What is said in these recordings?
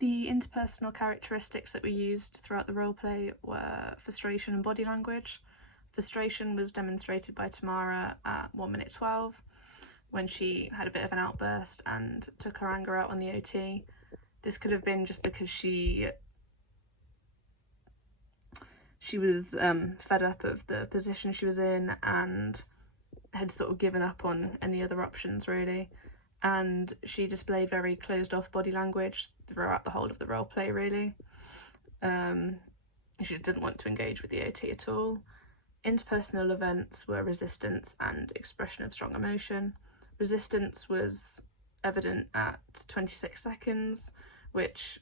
The interpersonal characteristics that were used throughout the roleplay were frustration and body language. Frustration was demonstrated by Tamara at 1 minute 12 when she had a bit of an outburst and took her anger out on the OT. This could have been just because she was fed up of the position she was in and had sort of given up on any other options, really. And she displayed very closed off body language throughout the whole of the role play, really. She didn't want to engage with the OT at all. Interpersonal events were resistance and expression of strong emotion. Resistance was evident at 26 seconds, which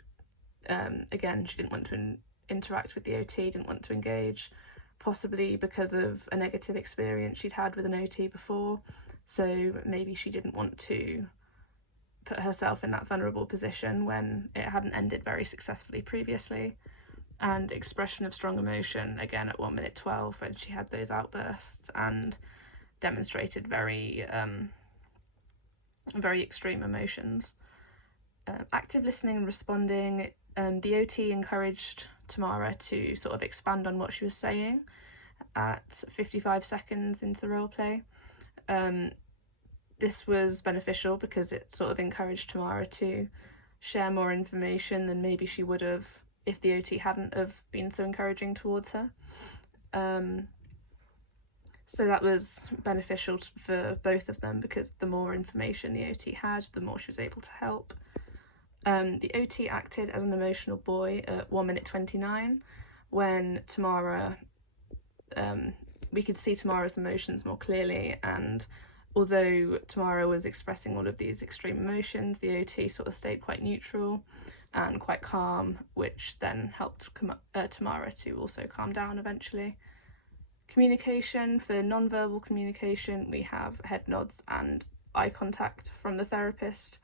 again, she didn't want to interact with the OT, didn't want to engage, possibly because of a negative experience she'd had with an OT before. So maybe she didn't want to put herself in that vulnerable position when it hadn't ended very successfully previously. And expression of strong emotion, again at 1 minute 12, when she had those outbursts and demonstrated very extreme emotions. Active listening and responding, the OT encouraged Tamara to sort of expand on what she was saying at 55 seconds into the roleplay. This was beneficial because it sort of encouraged Tamara to share more information than maybe she would have if the OT hadn't have been so encouraging towards her. So that was beneficial for both of them because the more information the OT had, the more she was able to help. The OT acted as an emotional buoy at 1 minute 29 when Tamara, we could see Tamara's emotions more clearly, and although Tamara was expressing all of these extreme emotions, the OT sort of stayed quite neutral and quite calm, which then helped Tamara to also calm down eventually. Communication, for non-verbal communication, we have head nods and eye contact from the therapist.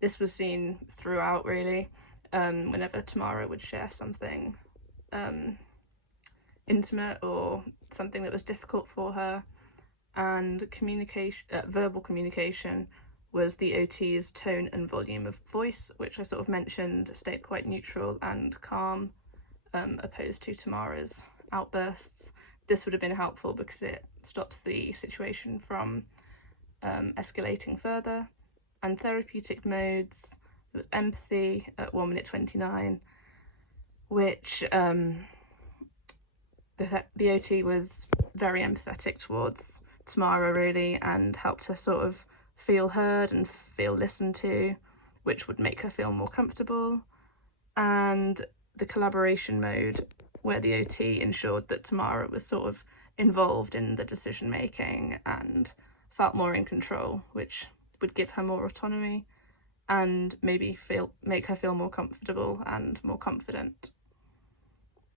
This was seen throughout, really, whenever Tamara would share something intimate or something that was difficult for her. And verbal communication was the OT's tone and volume of voice, which I sort of mentioned stayed quite neutral and calm, opposed to Tamara's outbursts. This would have been helpful because it stops the situation from escalating further. And therapeutic modes, empathy at 1 minute 29, which the OT was very empathetic towards Tamara, really, and helped her sort of feel heard and feel listened to, which would make her feel more comfortable. And the collaboration mode, where the OT ensured that Tamara was sort of involved in the decision making and felt more in control, which would give her more autonomy and maybe make her feel more comfortable and more confident.